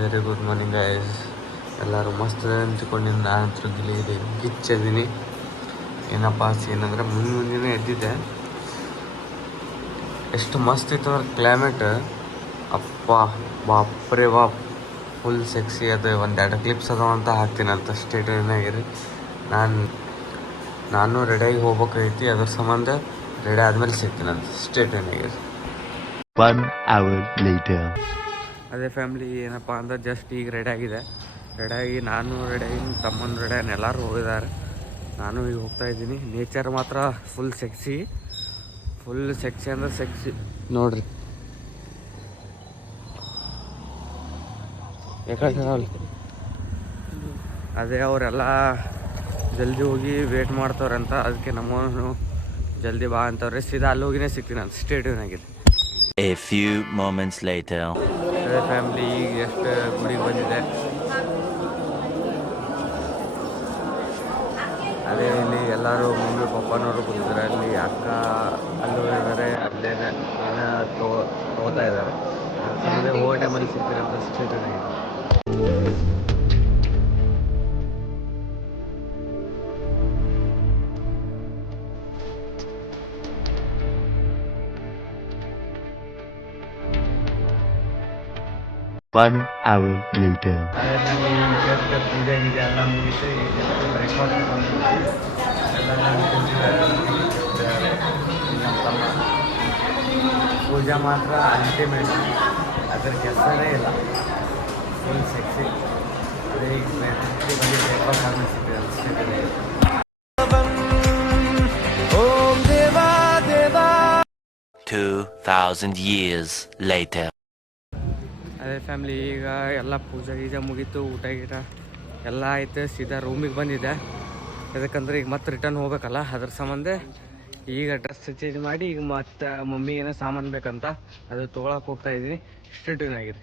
Very good morning guys. ಎಲ್ಲರೂ ಮಸ್ತ್ ಅಂದ್ಕೊಂಡಿದ್ದು ನಾನು ಗಿಲಿ ಗಿಚ್ಚಿದ್ದೀನಿ. ಏನಪ್ಪ ಏನಂದರೆ ಮುಂದಿನ ಎದ್ದಿದ್ದೆ. ಎಷ್ಟು ಮಸ್ತ್ ಇತ್ತು ಅಂದ್ರೆ ಕ್ಲೈಮೇಟ್, ಅಪ್ಪ ಬಾಪ್ರೆ ಬಾಪ್, ಫುಲ್ ಸೆಕ್ಸಿ. ಅದು ಒಂದೆರಡು ಕ್ಲಿಪ್ಸ್ ಅದಾವ ಅಂತ ಹಾಕ್ತೀನಿ ಅಂತ ಸ್ಟೇಟಸ್ನಾಗಿರಿ. ನಾನು ರೆಡಿಯಾಗಿ ಹೋಗ್ಬೇಕೈತಿ, ಅದ್ರ ಸಂಬಂಧ ರೆಡಿ ಆದಮೇಲೆ ಸಿಗ್ತೀನಿ ಅಂತ ಸ್ಟೇಟಸ್ನಾಗಿರಿ. 1 hour later. ಅದೇ ಫ್ಯಾಮ್ಲಿ ಏನಪ್ಪ ಅಂದ್ರೆ ಜಸ್ಟ್ ಈಗ ರೆಡಿಯಾಗಿದೆ. ರೆಡಿಯಾಗಿ ನಾನು ರೆಡಿಯಾಗಿ ತಮ್ಮನ ರೆಡಿಯಾಗಿ ಎಲ್ಲರೂ ಹೋಗಿದ್ದಾರೆ. ನಾನು ಈಗ ಹೋಗ್ತಾಯಿದ್ದೀನಿ. ನೇಚರ್ ಮಾತ್ರ ಫುಲ್ ಸೆಕ್ಸಿ ಅಂದರೆ ಸೆಕ್ಸಿ ನೋಡ್ರಿ. ಯಾಕಂದ್ರೆ ಅದೇ ಅವರೆಲ್ಲ ಜಲ್ದಿ ಹೋಗಿ ವೇಟ್ ಮಾಡ್ತವ್ರಂತ, ಅದಕ್ಕೆ ನಮ್ಮನ್ನು ಜಲ್ದಿ ಬಾ ಅಂತವ್ರೆ. ಸೀದಾ ಅಲ್ಲಿ ಹೋಗಿನೇ ಸಿಗ್ತೀನಿ ಅಂತ ಸ್ಟೇಡಿಯಮ್ನಾಗಿದೆ. A few moments later. ಅದೇ ಫ್ಯಾಮ್ಲಿ ಈಗ ಎಷ್ಟು ಗುಡಿಗೆ ಬಂದಿದೆ. ಅದೇ ಇಲ್ಲಿ ಎಲ್ಲರೂ ಮಮ್ಮಿ ಪಪ್ಪನವರು ಕೂತಿದ್ದಾರೆ. ಅಲ್ಲಿ ಅಕ್ಕ ಅಲ್ಲೂ ಇದ್ದಾರೆ, ಅಲ್ಲೇ ಏನೋ ತಗೋತಾ ಇದ್ದಾರೆ. ಅದೇ ಹೋಗೋ ಟೈಮಲ್ಲಿ ಸಿಗ್ತಾರೆ ಅಂತ ಸ್ಟೇಟಸ್ನಾಗಿದೆ. 1 hour later. ಅದೇ ಪೂಜೆ ಗೀಜೆ ಎಲ್ಲ ಮುಗಿಸಿ ಬ್ರೇಕ್ಫಾಸ್ಟ್ ನಮ್ಮ ತಮ್ಮ ಪೂಜೆ ಮಾತ್ರ ಅಲ್ಟಿಮೇಟ್, ಅದ್ರ ಕೆಸರೇ ಇಲ್ಲ, ಫುಲ್ ಸೆಕ್ಸಿ. ಅದೇ ಈಗ ಬಂದು ಬ್ರೇಕ್ಫಾಸ್ಟ್ ಆದ್ಮೇಲೆ ಸಿಗ್ತದೆ ಅನಿಸ್ತೇನೆ. 2000 years later. ಅದೇ ಫ್ಯಾಮ್ಲಿ ಈಗ ಎಲ್ಲ ಪೂಜೆ ಗೀಜೆ ಮುಗೀತು, ಊಟ ಗೀಟ ಎಲ್ಲ ಆಯ್ತು. ಸೀದಾ ರೂಮಿಗೆ ಬಂದಿದ್ದೆ. ಯಾಕಂದ್ರೆ ಈಗ ಮತ್ತೆ ರಿಟರ್ನ್ ಹೋಗ್ಬೇಕಲ್ಲ, ಅದ್ರ ಸಂಬಂಧ ಈಗ ಡ್ರೆಸ್ ಚೇಂಜ್ ಮಾಡಿ ಈಗ ಮತ್ತೆ ಮಮ್ಮಿಗೆ ಏನೋ ಸಾಮಾನು ಬೇಕಂತ ಅದು ತೊಗೊಳಕ್ಕೆ ಹೋಗ್ತಾ ಇದ್ದೀನಿ. ಸ್ಟೇಟ್ಯೂನ್ ಆಗಿರಿ.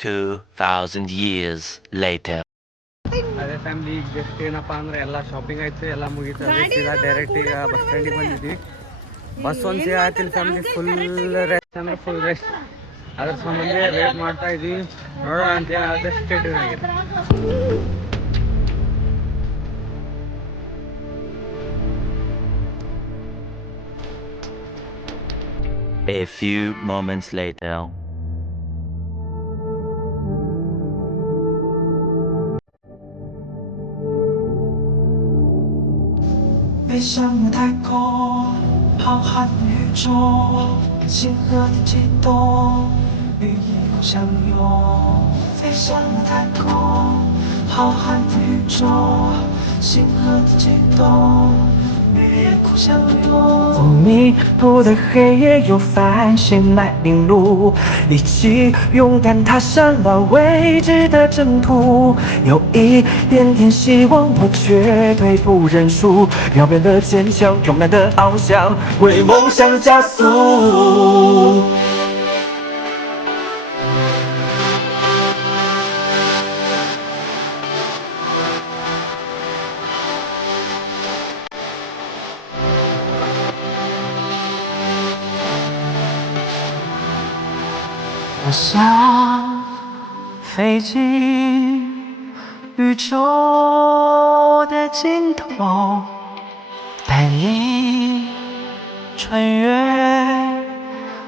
$2,000 years later. ಅದೇ ಫ್ಯಾಮ್ಲಿ ಈಗ ಜಸ್ಟ್ ಏನಪ್ಪ ಅಂದ್ರೆ ಎಲ್ಲ ಶಾಪಿಂಗ್ ಆಯ್ತು, ಎಲ್ಲ ಮುಗೀತು. ಅದೇ ಸೀದಾ ಡೈರೆಕ್ಟ್ ಈಗ ಬಸ್ ಸ್ಟ್ಯಾಂಡಿಗೆ ಬಂದಿದ್ವಿ. ಬಸ್ ಒಂದು ಸೀದಾ ಆಯ್ತಿಲ್ಲ ಫ್ಯಾಮ್ಲಿ, ಫುಲ್ ರೆಸ್ಟ್ ಅಂದ್ರೆ ಫುಲ್ ರೆಸ್ಟ್. ಅದ್ರ ಸಂಬಂಧ ವೇಟ್ ಮಾಡ್ತಾ ಇದ್ವಿ, ನೋಡೋಣ ಅಂತೇಳಿ ಅದೇ ಸ್ಟೇಟ್ಯೂನ್ ಆಗಿದೆ. A few moments later.悲伤的太空，浩瀚的宇宙，星河的悸动，与夜空相拥。飞向了太空，浩瀚的宇宙，星河的悸动，与夜空相拥。迷途的黑夜有繁星来领路，一起勇敢踏上了未知的征途。有一点点希望，我绝对不认输。表面的坚强，勇敢的翱翔，为梦想加速。我想飞进宇宙的尽头，带你穿越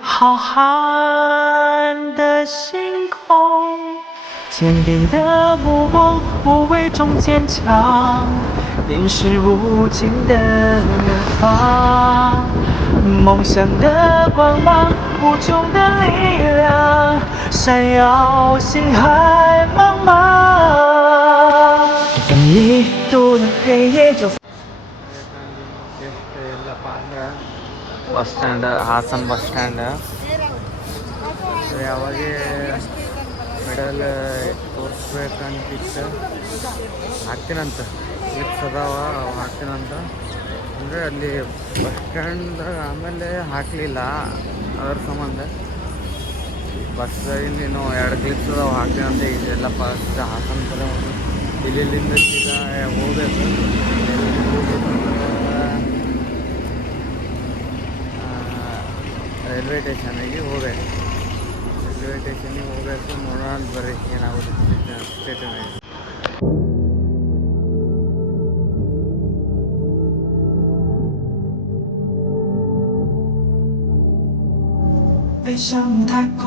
浩瀚的星空。坚定的目光，无畏中坚强，凝视无尽的远方。梦想的光芒，无穷的力量，闪耀星海茫茫。等一度的黑夜就。ಎಷ್ಟು ಎಲ್ಲಪ್ಪ ಅಂದ್ರೆ bus stand, Hassan bus stand. ಯಾವಾಗ ಮೆಡಲ್ ತೋರಿಸ್ಬೇಕಂತಿತ್ತು, ಹಾಕ್ತೀನಂತ. ಕ್ಲಿಪ್ಸ್ ಅದಾವ, ಅವು ಹಾಕ್ತೀನಂತ. ಅಂದರೆ ಅಲ್ಲಿ ಬಸ್ ಸ್ಟ್ಯಾಂಡ್ದಾಗ ಆಮೇಲೆ ಹಾಕಲಿಲ್ಲ, ಅದ್ರ ಸಂಬಂಧ ಬಸ್ಸಾಗಿಂದ ಇನ್ನೂ 2 ಕ್ಲಿಪ್ಸ್ ಅದಾವೆ, ಹಾಕ್ತೀನಂತ. ಇದೆಲ್ಲಪ್ಪ ಹಾಸನ ಕಡೆ ಇಲ್ಲಿಂದ ಸೀದಾ ಹೋಗ್ಬೇಕು. ರೈಲ್ವೆ ಸ್ಟೇಷನಿಗೆ ಹೋಗ್ಬೇಕು. ರೈಲ್ವೆ ಸ್ಟೇಷನಿಗೆ ಹೋಗ್ಬೇಕು. ನೋಡೋಣ ಬರ್ರಿ ಏನಾಗುತ್ತೆ ಸ್ಟೇಷನ್. 飞向太空，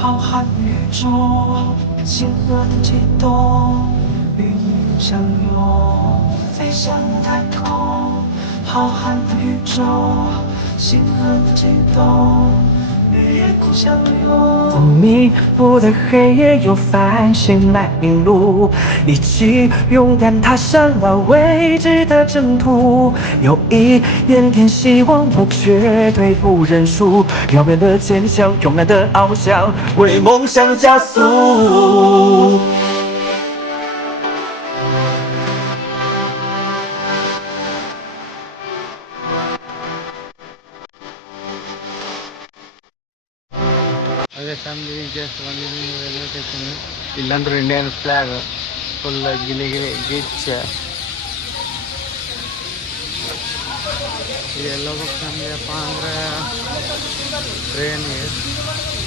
浩瀚宇宙，星河的悸动，与你相拥。飞向太空，浩瀚的宇宙，星河的悸动，与夜空相拥。迷雾的黑夜有繁星来引路，一起勇敢踏上那未知的征途。有一点点希望，我绝对不认输。遥远的坚强，勇敢的翱翔，为梦想加速。ಅದೇ ಫ್ಯಾಮಿಲಿ ಜಸ್ಟ್ ಬಂದಿದ್ದೀನಿ ರೈಲ್ವೆ ಸ್ಟೇಷನ್. ಇಲ್ಲಂದ್ರೆ ಇಂಡಿಯನ್ ಫ್ಲ್ಯಾಗ್ ಫುಲ್ ಗಿಲಿಗೆ ಗಿಚ್ಚ. ಎಲ್ಲ ಫ್ಯಾಮಿಲಿಯಪ್ಪ ಅಂದರೆ ಟ್ರೈನ್ಗೆ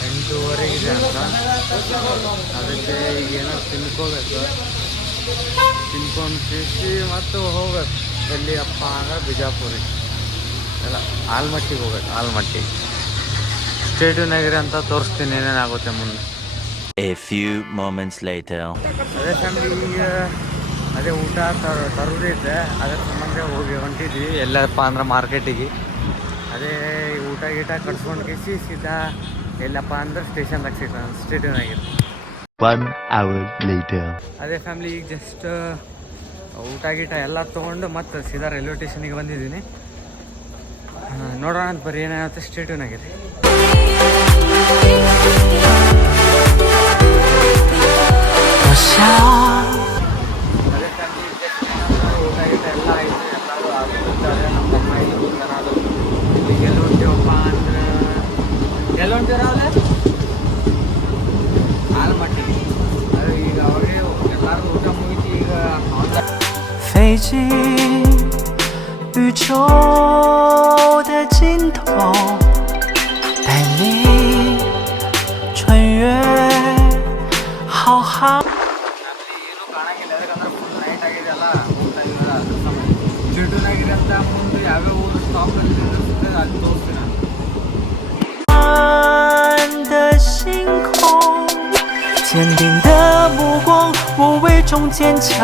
8:30 ಅಂತ. ಅದಕ್ಕೆ ಈಗ ಏನೋ ತಿನ್ಕೋಬೇಕು, ತಿನ್ಕೊಂಡು ತಿನ್ನಿಸಿ ಮತ್ತು ಹೋಗ್ಬೇಕು. ಎಲ್ಲಿಯಪ್ಪ ಅಂದ್ರೆ ಬಿಜಾಪುರಿಗೆ ಎಲ್ಲ ಆಲ್ಮಟ್ಟಿಗೆ ಹೋಗ್ಬೇಕು. ಆಲ್ಮಟ್ಟಿ ಸ್ಟೇಟ್ ನಗರಿ ಅಂತ ತೋರಿಸ್ತೀನಿ ಏನೇನಾಗುತ್ತೆ ಮುಂದೆ. A few moments later. ಅದೇ ಫ್ಯಾಮಿಲಿ ಈಗ ಅದೇ ಊಟ ತರೋದಿದ್ದೆ, ಅದ್ರ ಸಂಬಂಧ ಹೋಗಿ ಹೊಂಟಿದ್ವಿ. ಎಲ್ಲಪ್ಪ ಅಂದ್ರೆ ಮಾರ್ಕೆಟಿಗೆ. ಅದೇ ಊಟ ಗೀಟ ಕಟ್ಸ್ಕೊಂಡು ಕಿಸಿ ಸೀದಾ ಎಲ್ಲಪ್ಪ ಅಂದ್ರೆ ಸ್ಟೇಷನ್ದಾಗ ಸ್ಟೇಷನಾಗಿತ್ತು. 1 hour later. ಅದೇ ಫ್ಯಾಮಿಲಿ ಈಗ ಜಸ್ಟ್ ಊಟ ಗೀಟ ಎಲ್ಲ ತೊಗೊಂಡು ಮತ್ತೆ ಸೀದಾ ರೈಲ್ವೆ ಸ್ಟೇಷನಿಗೆ ಬಂದಿದ್ದೀನಿ. ನೋಡೋಣ ಅಂತ ಬರೀ ಏನಾಗುತ್ತೆ ಸ್ಟೇಷನಾಗಿದೆ. ಅದೇ ಫ್ಯಾಮಿಲಿ ಊಟ ಗೀಟ ಎಲ್ಲ ಆಯಿತು, ಎಲ್ಲರೂ ಆಗ್ಬಿಡ್ತಾರೆ. ನಮ್ಮ ಅಮ್ಮ ಇಲ್ಲಿ ಏನಾದರೂ ಇಲ್ಲಿಗೆ ಎಲ್ಲಿ ಹೊಂಟೀವಪ್ಪ ಅಂದ್ರೆ ಎಲ್ಲಿ ಹೊಂಟಿರಲ್ಲ ಆಲ್ಮಟ್ಟಿಗೆ. ಅದು ಈಗ ಅವಾಗೇ ಎಲ್ಲರೂ ಊಟ ಮುಗಿಸಿ ಈಗ飞进宇宙的尽头，带你穿越浩瀚。ಏನು ಕಾಣಂಗಿಲ್ಲ, ಯಾಕಂದ್ರೆ ಫುಲ್ ನೈಟ್ ಆಗಿದೆ ಅಲ್ಲ. ಊಟ ಇಲ್ಲ ಅದ್ರ ಸಮಯ ಸ್ಟೇಷನಾಗಿದೆ ಅಂತ ಮುಂದೆ ಯಾವ್ಯಾವ ಊರು ಸ್ಟಾಪಲ್ಲಿ ನಿಲ್ಲಿಸುತ್ತೆ ಅಲ್ಲಿ ತೋರಿಸ್ತೀನಿ ನಾನು. 的星空，坚定的目光，我伪装坚强，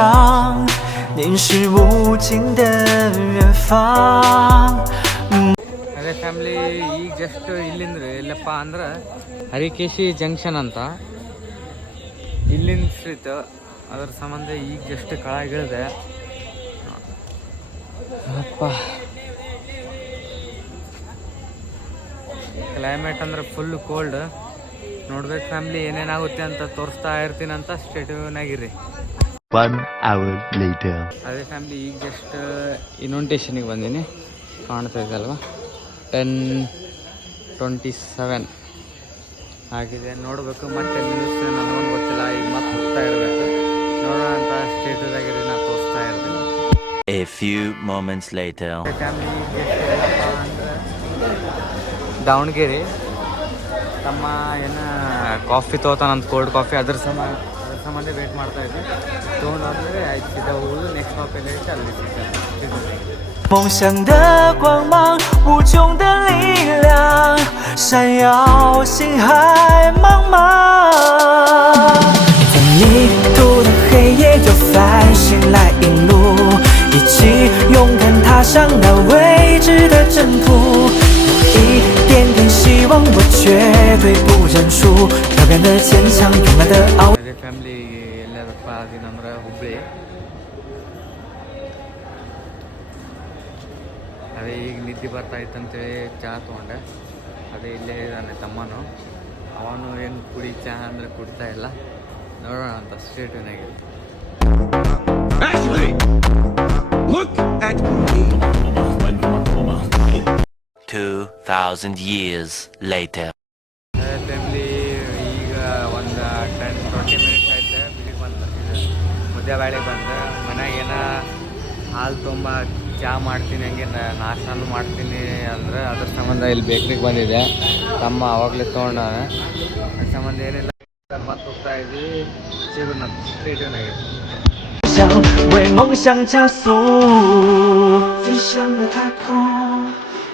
凝视无尽的远方。ಅದೇ ಫ್ಯಾಮಿಲಿ ಈಗ ಜಸ್ಟ್ ಇಲ್ಲಿಂದ್ರೆ ಎಲ್ಲಪ್ಪ ಅಂದ್ರೆ ಹರಿಕೇಶಿ ಜಂಕ್ಷನ್ ಅಂತ ಇಲ್ಲಿಂದ ಸ್ಟ್ರೀಟ್. ಅದ್ರ ಸಂಬಂಧ ಈಗ ಜಸ್ಟ್ ಕೆಳಗಿಳಿದೆ. ಅಪ್ಪ ಕ್ಲೈಮೇಟ್ ಅಂದ್ರೆ ಫುಲ್ ಕೋಲ್ಡ್. ನೋಡ್ಬೇಕು ಫ್ಯಾಮಿಲಿ ಏನೇನಾಗುತ್ತೆ ಅಂತ ತೋರಿಸ್ತಾ ಇರ್ತೀನಿ ಅಂತ ಸ್ಟೇಟ್ಯೂನಾಗಿರಿ. 1 hour later. ಅದೇ ಫ್ಯಾಮಿಲಿ ಈಗ ಜಸ್ಟ್ ಇನ್ನೊಂದು ಸ್ಟೇಷನಿಗೆ ಬಂದೀನಿ, ಕಾಣ್ತಾ ಇದೆ ಅಲ್ವಾ. 10:27 ಆಗಿದೆ. ನೋಡಬೇಕು ಮತ್ತೆ ನಿಲ್ಲಿಸ್ತೀನಿ, ನನಗೊಂದು ಗೊತ್ತಿಲ್ಲ. ಈಗ ಮತ್ತೆ ಹೋಗ್ತಾ ಇರಬೇಕು. ನೋಡೋಣ ಅಂತ ಸ್ಟೇಟ್ಯೂದಾಗಿರಿ ನಾ ತೋರಿಸ್ತಾ ಇರ್ತೀನಿ. A few moments later. Family just ಏನಪ್ಪ ಅಂದ್ರೆ ದಾವಣಗೆರೆ ತಮ್ಮ ಏನೋ ಕಾಫಿ ತೊಗೋತಾನಂತ, ಕೋಲ್ಡ್ ಕಾಫಿ. ಅದ್ರ ಸಂಬಂಧ ವೇಟ್ ಮಾಡ್ತಾ ಇದ್ವಿ. ತೊಗೊಂಡಾದ್ಮೇಲೆ ಆಯ್ತು ಸೀದಾ ಹೋಗೋದು. ನೆಕ್ಸ್ಟ್ ಕಾಫಿಯಲ್ಲಿ ಐತೆ ಅಲ್ಲಿ ಸಿಗ್ತದೆ. 梦想的光芒，无穷的力量，闪耀星海茫茫。在迷途的黑夜，有繁星来引路，一起勇敢踏上那未知的征途。有一点点希望，我绝对不认输。遥远的坚强，勇敢的翱。ಅದೇ ಫ್ಯಾಮಿಲಿ ಎಲ್ಲದಪ್ಪ ಅದೇನಂದ್ರೆ ಹುಬ್ಬಳ್ಳಿ. ಅದೇ ಈಗ ನಿದ್ದೆ ಬರ್ತಾ ಇತ್ತಂತೇಳಿ ಚಹಾ ತೊಗೊಂಡೆ. ಅದೇ ಇಲ್ಲೇ ಇದ್ದಾನೆ ತಮ್ಮನು. ಅವನು ಏನು ಚಹಾ ಅಂದರೆ ಕುಡಿತಾ ಇಲ್ಲ. ನೋಡೋಣ ಅಂತ ಸ್ಟೇಟ್ಯೂನಾಗಿ. Look at me. 2,000 years later. Family ಈಗ ಒಂದು 10-20 ಮಿನಿಟ್ಸ್ ಆಯ್ತು ಬಿಡಿಗೆ ಬಂದು ಮುದ್ದೆ ಬಾಳೆ ಬಂದು ಮನ್ಯಾಗ ಏನೋ ಹಾಲು ತುಂಬ ಚಹಾ ಮಾಡ್ತೀನಿ, ಹಂಗೆ ನಾಷ್ಟಾನು ಮಾಡ್ತೀನಿ ಅಂದ್ರೆ ಅದ್ರ ಸಂಬಂಧ ಇಲ್ಲಿ ಬೇಕ್ರಿಗೆ ಬಂದಿದೆ. ತಮ್ಮ ಆವಾಗಲೇ ತೊಗೊಂಡ ಅದ್ರ ಸಂಬಂಧ ಏನಿಲ್ಲ ಮತ್ತೆ ಹೋಗ್ತಾ ಇದ್ವಿ. ಸಿಗೋಣ ಸ್ಟೇಟ್ಯೂನಾಗಿ. 为梦想加速，飞向了太空，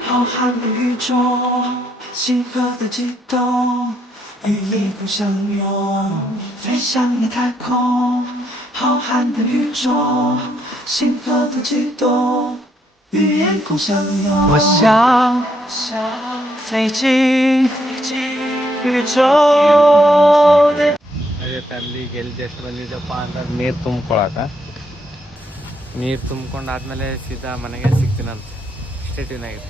浩瀚的宇宙，星河的悸动，与你不相拥。飞向了太空，浩瀚的宇宙，星河的悸动，与夜空相拥。我想飞进宇宙的。 ಅದೇ ಫ್ಯಾಮಿಲಿಗೆ ಎಲ್ಲಿ ಜಸ್ಟ್ ಬಂದಿದ್ದಪ್ಪ ಅಂದ್ರೆ ನೀರು ತುಂಬ್ಕೊಳಕ. ನೀರು ತುಂಬ್ಕೊಂಡಾದ್ಮೇಲೆ ಸೀದಾ ಮನೆಗೆ ಸಿಗ್ತೀನಂತ ಸ್ಟೇಟ್ಯೂನಾಗಿದೆ.